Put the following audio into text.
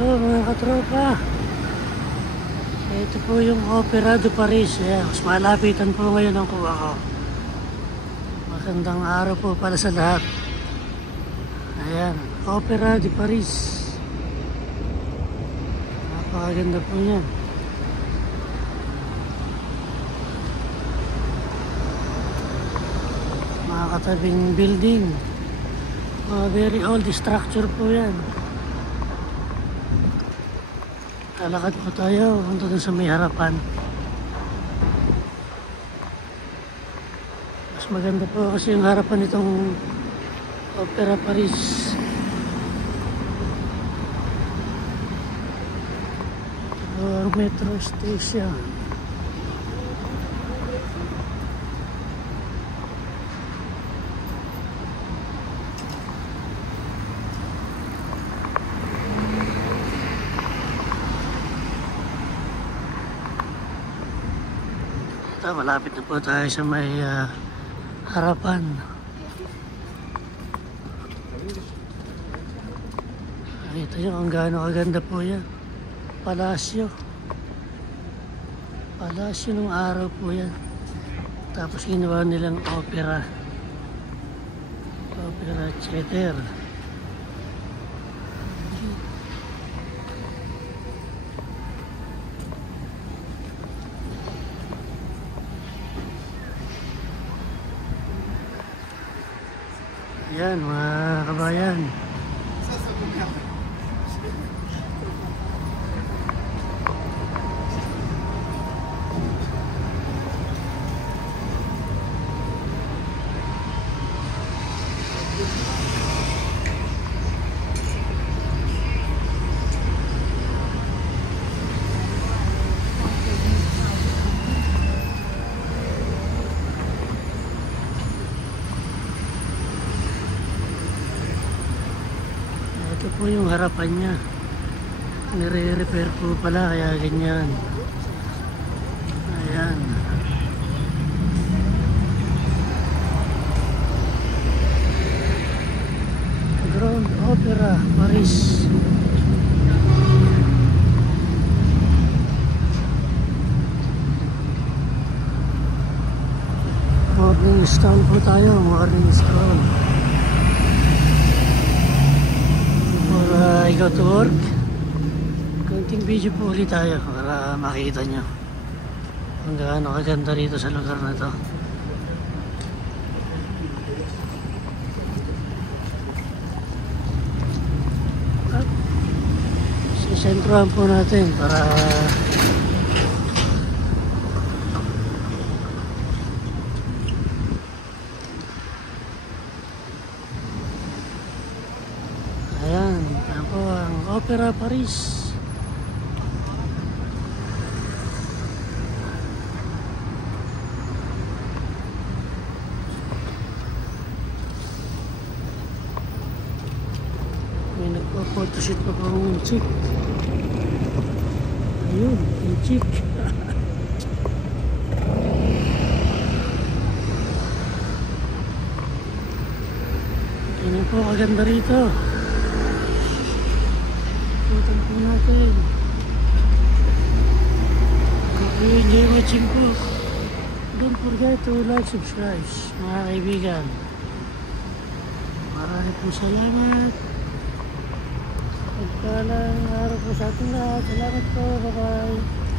Hello mga katropa. Ito po yung Opera de Paris. Ayan, mas malapitan po ngayon ang kuha ko. Magandang araw po para sa lahat. Ayan, Opera de Paris. Napakaganda po yan. Mga katabing building. Very old structure po yan. Lalakad po tayo punta dun sa may harapan. Mas maganda po kasi yung harapan nitong Opera Paris. Or metro station. Ito, malapit na po tayo sa may harapan. Nakita nyo kung gaano kaganda po yan. Palasyo. Palasyo ng araw po yan. Tapos ginawa nilang opera. Opera theater. Yan mga kabayan. Ito po yung harapan niya. Nire-repair po pala kaya ganyan. Ayan. Grand Opera Paris. Morning stroll po tayo. Morning stroll. I go to work. Kunting video po ulit tayo para makita nyo kung gaano kaganda rito sa lugar na to. At sisentrohan po natin para ayan, yan po ang Opera Paris. May nagpo-photoshoot pa po yung chick. Ayun, yung chick. Yan po, kaganda rito. Ikutan po natin. Kung enjoy watching po, don't forget to like, subscribe mga kaibigan. Marami po salamat. Pagpalang araw po sa ating lahat. Salamat po. Bye bye.